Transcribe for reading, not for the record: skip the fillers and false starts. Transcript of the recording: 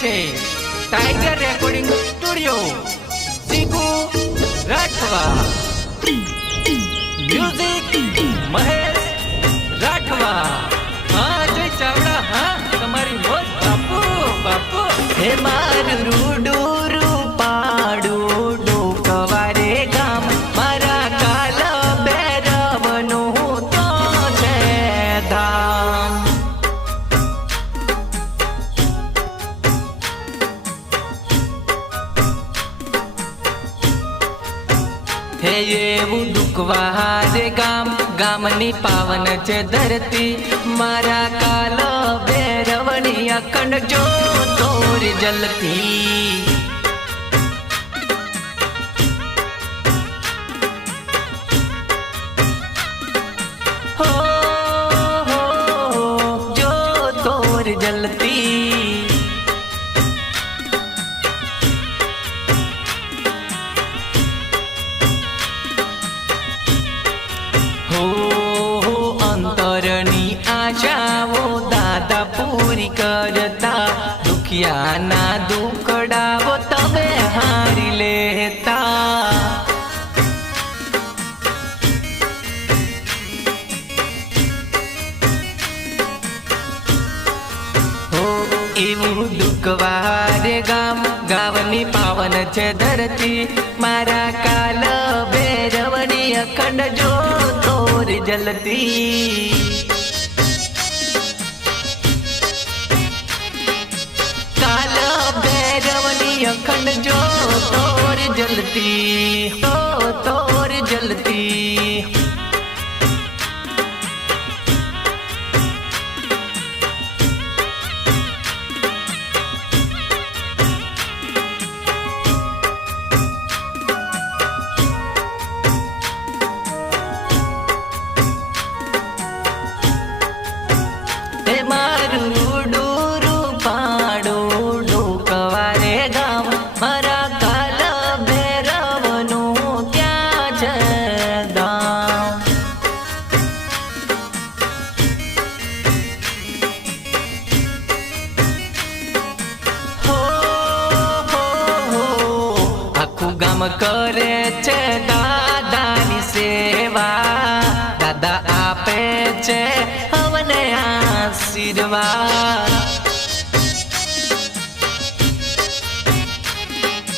छे tiger recording studio Jigu Rathwa music Mahesh Rathwa. हाँ जय चावड़ा हाँ तुम्हारी मोज बापू बापू हे मार रूडू रूपाडू डोकवारे गाम मारा काल भैरवनु तो छे धाम। हे एवं दुखवारे गाम गामनी पावन छे धरती मारा काल भैरवनी अखंड जो तोर जलती। हो जो तोर जलती। अंतरनी आशाओ दादा पूरी करता दुखिया ना दुखड़ावो तबे हारी लेता। हो एवं दुखवारे गाम गावनी पावन छे धरती मारा काल भैरवनी अखंड जो तोर जलती। काल भैरवनी अखंड जो तोर जलती तो तोर जलती। गाम करे छे दादानी सेवा दादा आपे छे हवने आशीर्वाद।